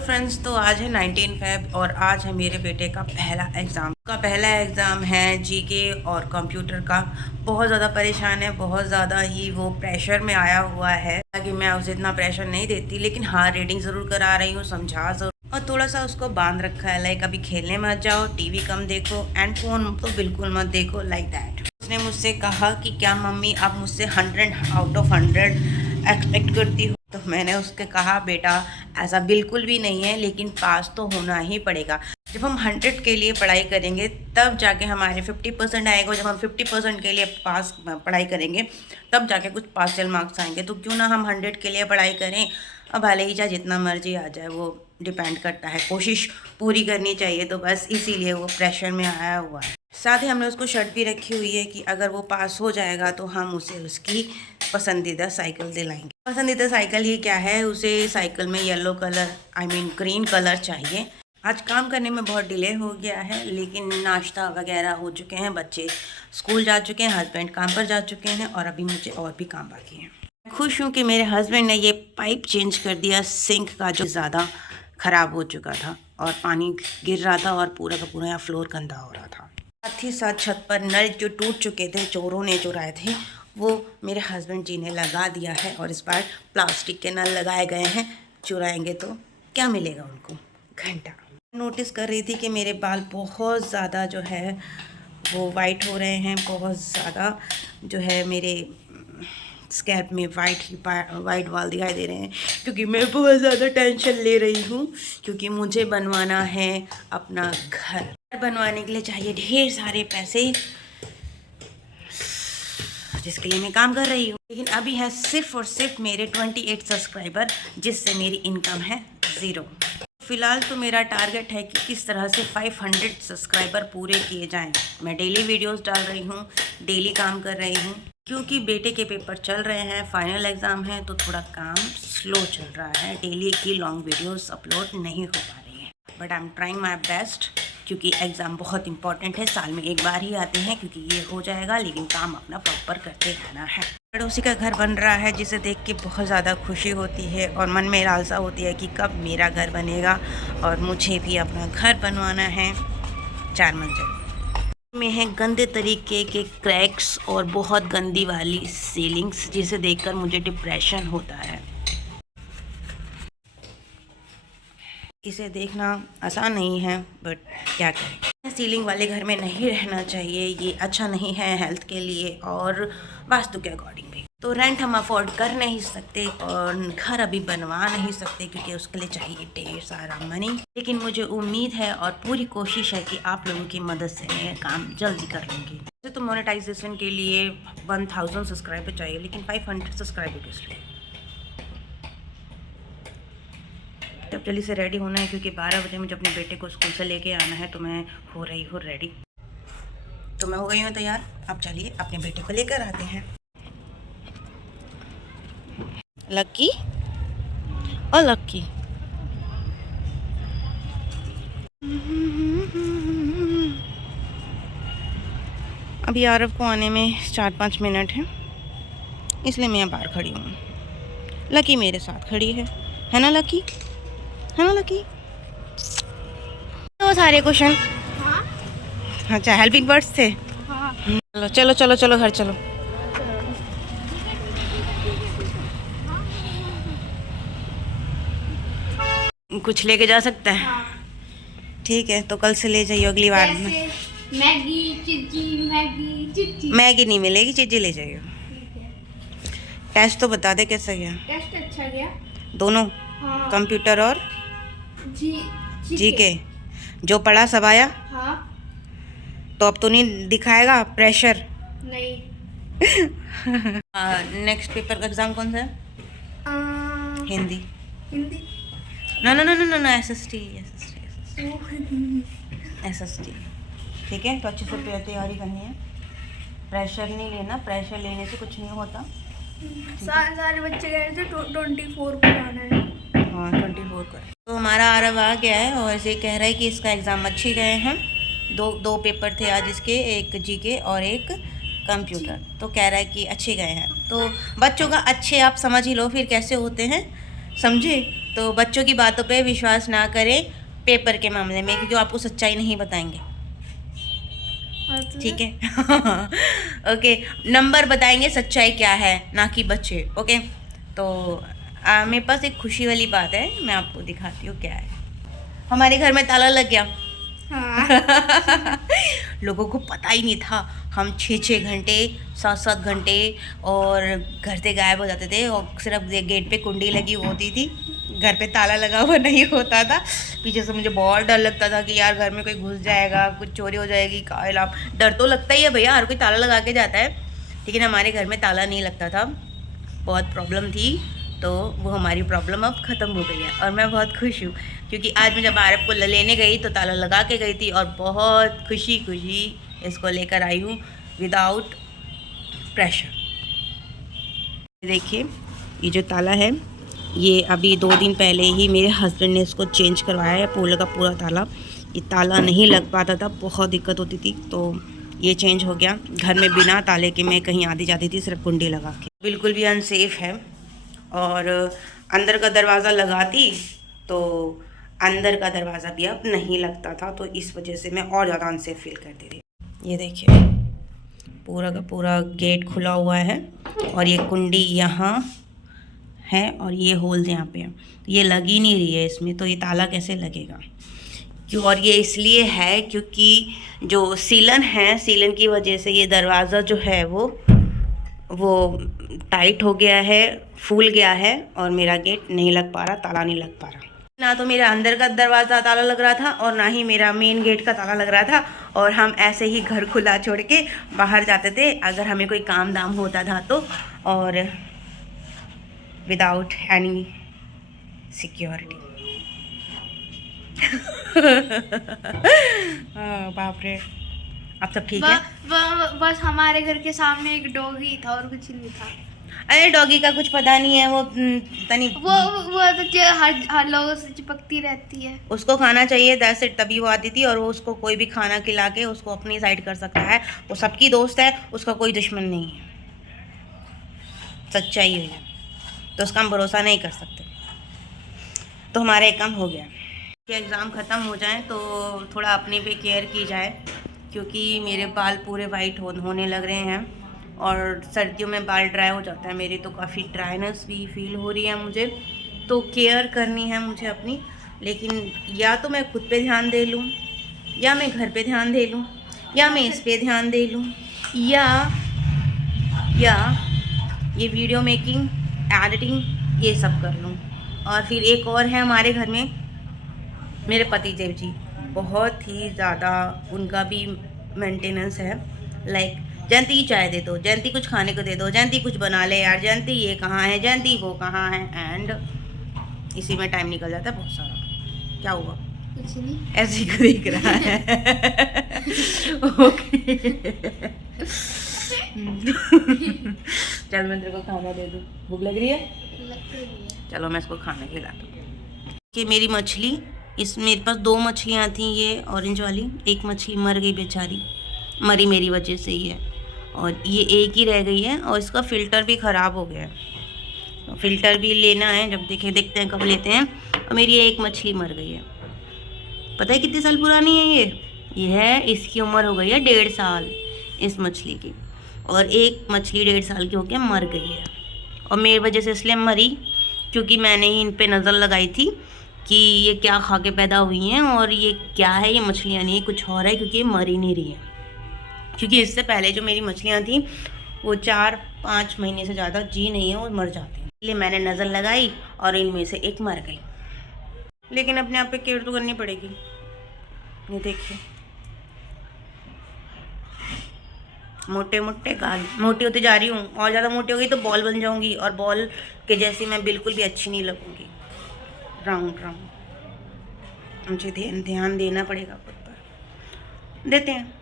Friends, तो आज है 19 फेब और आज है मेरे बेटे का पहला एग्ज़ाम है जीके और कंप्यूटर का। बहुत ज़्यादा परेशान है, बहुत ज़्यादा ही वो प्रेशर में आया हुआ है। ताकि मैं उसे इतना प्रेशर नहीं देती, लेकिन हाँ, रीडिंग ज़रूर करा रही हूँ, समझा ज़रूर और थोड़ा सा उसको बांध रखा है। लाइक अभी खेलने मत जाओ, टीवी कम देखो एंड फ़ोन तो बिल्कुल मत देखो, लाइक दैट। उसने मुझसे कहा कि क्या मम्मी आप मुझसे 100 आउट ऑफ 100 एक्सपेक्ट करती हो। तो मैंने उसके कहा बेटा ऐसा बिल्कुल भी नहीं है, लेकिन पास तो होना ही पड़ेगा। जब हम 100 के लिए पढ़ाई करेंगे तब जाके हमारे 50% आएगा। जब हम 50% के लिए पास पढ़ाई करेंगे तब जाके कुछ पार्शियल मार्क्स आएंगे। तो क्यों ना हम 100 के लिए पढ़ाई करें। अब भले ही चाहे जितना मर्जी आ जाए, वो डिपेंड करता है, कोशिश पूरी करनी चाहिए। तो बस इसीलिए वो प्रेशर में आया हुआ है। साथ ही हमने उसको शर्त भी रखी हुई है कि अगर वो पास हो जाएगा तो हम उसे उसकी पसंदीदा साइकिल दिलाएंगे। पसंदीदा साइकिल ही क्या है, उसे साइकिल में येलो कलर ग्रीन कलर चाहिए। आज काम करने में बहुत डिले हो गया है, लेकिन नाश्ता वगैरह हो चुके हैं, बच्चे स्कूल जा चुके हैं, हस्बैंड काम पर जा चुके हैं और अभी मुझे और भी काम बाकी है। खुश हूँ कि मेरे हस्बैंड ने ये पाइप चेंज कर दिया सिंक का, जो ज़्यादा ख़राब हो चुका था और पानी गिर रहा था और पूरा का पूरा यहाँ फ्लोर गंदा हो रहा था। साथ ही साथ छत पर नल जो टूट चुके थे, चोरों ने चुराए थे, वो मेरे हस्बैंड जी ने लगा दिया है और इस बार प्लास्टिक के नल लगाए गए हैं। चुराएंगे तो क्या मिलेगा उनको, घंटा। नोटिस कर रही थी कि मेरे बाल बहुत ज़्यादा जो है वो वाइट हो रहे हैं, बहुत ज़्यादा जो है मेरे स्कैल्प में वाइट बाल दिखाई दे रहे हैं, क्योंकि मैं बहुत ज़्यादा टेंशन ले रही हूँ। क्योंकि मुझे बनवाना है अपना घर बनवाने के लिए चाहिए ढेर सारे पैसे, जिसके लिए मैं काम कर रही हूँ। लेकिन अभी है सिर्फ और सिर्फ मेरे 28 सब्सक्राइबर, जिससे मेरी इनकम है 0। फ़िलहाल तो मेरा टारगेट है कि किस तरह से 500 सब्सक्राइबर पूरे किए जाएं। मैं डेली वीडियोस डाल रही हूँ, डेली काम कर रही हूँ। क्योंकि बेटे के पेपर चल रहे हैं, फाइनल एग्ज़ाम है, तो थोड़ा काम स्लो चल रहा है। डेली की लॉन्ग वीडियोस अपलोड नहीं हो पा रही है, but I am trying my best. क्योंकि एग्ज़ाम बहुत इंपॉर्टेंट है, साल में एक बार ही आते हैं। क्योंकि ये हो जाएगा, लेकिन काम अपना प्रॉपर करते रहना है। पड़ोसी का घर बन रहा है, जिसे देख के बहुत ज़्यादा खुशी होती है और मन में लालसा होती है कि कब मेरा घर बनेगा। और मुझे भी अपना घर बनवाना है 4 मंजिल में। है गंदे तरीके के क्रैक्स और बहुत गंदी वाली सीलिंग्स, जिसे देखकर मुझे डिप्रेशन होता है। इसे देखना आसान नहीं है, बट क्या करें। सीलिंग वाले घर में नहीं रहना चाहिए, ये अच्छा नहीं है हेल्थ के लिए और वास्तु के अकॉर्डिंग भी। तो रेंट हम अफोर्ड कर नहीं सकते और घर अभी बनवा नहीं सकते, क्योंकि उसके लिए चाहिए ढेर सारा मनी। लेकिन मुझे उम्मीद है और पूरी कोशिश है कि आप लोगों की मदद से मैं काम जल्दी कर लूँगी। वैसे तो मोनेटाइजेशन के लिए 1000 सब्सक्राइबर चाहिए, लेकिन 500 सब्सक्राइबर किस लिए। तब जल्दी से रेडी होना है, क्योंकि 12 बजे मुझे अपने बेटे को स्कूल से लेके आना है। तो मैं हो रही हूँ रेडी, तो मैं हो गई हूँ तैयार। अब चलिए अपने बेटे को लेकर आते हैं। लक्की और लक्की, अभी आरव को आने में 4-5 मिनट हैं, इसलिए मैं बाहर खड़ी हूँ। लकी मेरे साथ खड़ी है ना लकी, है ना लकी। वो सारे क्वेश्चन अच्छा हेल्पिंग वर्ड्स थे। चलो चलो चलो चलो घर चलो। कुछ लेके जा सकता है, ठीक है। तो कल से ले जाइए, अगली बार में मैगी नहीं मिलेगी, चीज़ी ले जाइए। टेस्ट तो बता दे कैसा गया। टेस्ट अच्छा गया दोनों, हाँ। कंप्यूटर और जी के जो पढ़ा सब आया। हाँ। तो अब तो नहीं दिखाएगा प्रेशर, नहीं। नेक्स्ट पेपर का एग्ज़ाम कौन सा है? Hindi. Hindi no no no no no SST ठीक है। तो अच्छे से तैयारी करनी है, प्रेशर नहीं लेना, प्रेशर लेने से कुछ नहीं होता। सारे बच्चे कह रहे थे 24 को आना है। हाँ 24 का। तो हमारा आरव आ गया है और ऐसे कह रहा है कि इसका एग्ज़ाम अच्छे गए हैं। दो पेपर थे आज इसके, एक जीके और एक कंप्यूटर। तो कह रहा है कि अच्छे गए हैं। तो बच्चों का अच्छे आप समझ ही लो फिर कैसे होते हैं, समझे? तो बच्चों की बातों पे विश्वास ना करें पेपर के मामले में, क्योंकि आपको सच्चाई नहीं बताएंगे, ठीक है? ओके, नंबर बताएंगे सच्चाई क्या है, ना कि बच्चे। ओके, तो मेरे पास एक खुशी वाली बात है, मैं आपको दिखाती हूँ क्या है। हमारे घर में ताला लग गया। हाँ। लोगों को पता ही नहीं था, हम 6-6 घंटे 7-7 घंटे और घर से गायब हो जाते थे, और सिर्फ गेट पे कुंडी लगी होती थी, घर पे ताला लगा हुआ नहीं होता था। पीछे से मुझे बहुत डर लगता था कि यार घर में कोई घुस जाएगा, कुछ चोरी हो जाएगी, का डर तो लगता ही है भैया, हर कोई ताला लगा के जाता है, लेकिन हमारे घर में ताला नहीं लगता था, बहुत प्रॉब्लम थी। तो वो हमारी प्रॉब्लम अब ख़त्म हो गई है, और मैं बहुत खुश हूँ, क्योंकि आज मैं जब आरफ को लेने गई तो ताला लगा के गई थी, और बहुत खुशी खुशी इसको लेकर आई हूँ विदाउट प्रेशर। देखिए, ये जो ताला है, ये अभी 2 दिन पहले ही मेरे हस्बैंड ने इसको चेंज करवाया है, पूरा का पूरा ताला। ये ताला नहीं लग पाता था, बहुत दिक्कत होती थी, तो ये चेंज हो गया। घर में बिना ताले के मैं कहीं आती जाती थी सिर्फ कुंडी लगा के, बिल्कुल भी अनसेफ है। और अंदर का दरवाज़ा लगाती तो अंदर का दरवाज़ा भी अब नहीं लगता था, तो इस वजह से मैं और ज़्यादा अनसेफ फील करती थी। ये देखिए, पूरा का पूरा गेट खुला हुआ है, और ये कुंडी यहाँ है, और ये होल्स यहाँ पे हैं, ये लग ही नहीं रही है इसमें, तो ये ताला कैसे लगेगा? क्यों? और ये इसलिए है क्योंकि जो सीलन है, सीलन की वजह से ये दरवाज़ा जो है वो टाइट हो गया है, फूल गया है, और मेरा गेट नहीं लग पा रहा, ताला नहीं लग पा रहा। ना तो मेरा अंदर का दरवाज़ा ताला लग रहा था, और ना ही मेरा मेन गेट का ताला लग रहा था, और हम ऐसे ही घर खुला छोड़ के बाहर जाते थे अगर हमें कोई काम दाम होता था तो, और विदाउट एनी सिक्योरिटी। बाप रे, अब सब ठीक है। बस हमारे घर के सामने एक डॉगी था और कुछ नहीं था। अरे डॉगी का कुछ पता नहीं है, वो पता नहीं, वो तो हर लोगों से चिपकती रहती है। उसको खाना चाहिए, दैट्स इट, तभी वो आती थी, और वो उसको कोई भी खाना खिला के उसको अपनी साइड कर सकता है, वो सबकी दोस्त है, उसका कोई दुश्मन नहीं है, सच्चाई है, तो उसका हम भरोसा नहीं कर सकते। तो हमारा एक काम हो गया कि एग्ज़ाम ख़त्म हो जाए तो थोड़ा अपने पे केयर की जाए, क्योंकि मेरे बाल पूरे वाइट होने लग रहे हैं, और सर्दियों में बाल ड्राई हो जाता है मेरी, तो काफ़ी ड्राइनेस भी फील हो रही है मुझे, तो केयर करनी है मुझे अपनी। लेकिन या तो मैं खुद पे ध्यान दे लूँ, या मैं घर पे ध्यान दे लूँ, या मैं इस पे ध्यान दे लूँ, या ये वीडियो मेकिंग, एडिटिंग, ये सब कर लूँ। और फिर एक और है हमारे घर में मेरे पति देव जी, बहुत ही ज़्यादा उनका भी मेंटेनेंस है। लाइक जयंती चाय दे दो, जयंती कुछ खाने को दे दो, जयंती कुछ बना ले यार, जयंती ये कहाँ है, जयंती वो कहाँ है, एंड इसी में टाइम निकल जाता है बहुत सारा। क्या हुआ? कुछ नहीं, ऐसे ही देख रहा है। ओके, चल मैं तेरे को खाना दे दूँ, भूख लग रही है? चलो मैं इसको खाना खिलाता हूँ। कि मेरी मछली, इस मेरे पास 2 मछलियाँ थी, ये ऑरेंज वाली, एक मछली मर गई बेचारी, मरी मेरी वजह से ही है, और ये एक ही रह गई है, और इसका फ़िल्टर भी ख़राब हो गया है, तो फ़िल्टर भी लेना है, जब देखते हैं कब लेते हैं। और मेरी एक मछली मर गई है, पता है कितने साल पुरानी है ये है, इसकी उम्र हो गई है 1.5 साल इस मछली की, और एक मछली 1.5 साल की होकर मर गई है, और मेरी वजह से इसलिए मरी क्योंकि मैंने ही इन पे नज़र लगाई थी कि ये क्या खा के पैदा हुई हैं, और ये क्या है, ये मछलियाँ नहीं, कुछ और है, क्योंकि ये मर ही नहीं रही है। क्योंकि इससे पहले जो मेरी मछलियाँ थी वो 4-5 महीने से ज़्यादा जी नहीं है, और मर जाती हैं, इसलिए मैंने नज़र लगाई और इनमें से एक मर गई। लेकिन अपने आप पे केयर तो करनी पड़ेगी। ये देखिए, मोटे मोटे गाल, मोटी होती जा रही हूँ, और ज़्यादा मोटी हो गई तो बॉल बन जाऊँगी, और बॉल के जैसी मैं बिल्कुल भी अच्छी नहीं लगूँगी, राउंड। मुझे ध्यान देना पड़ेगा खुद पर। देते हैं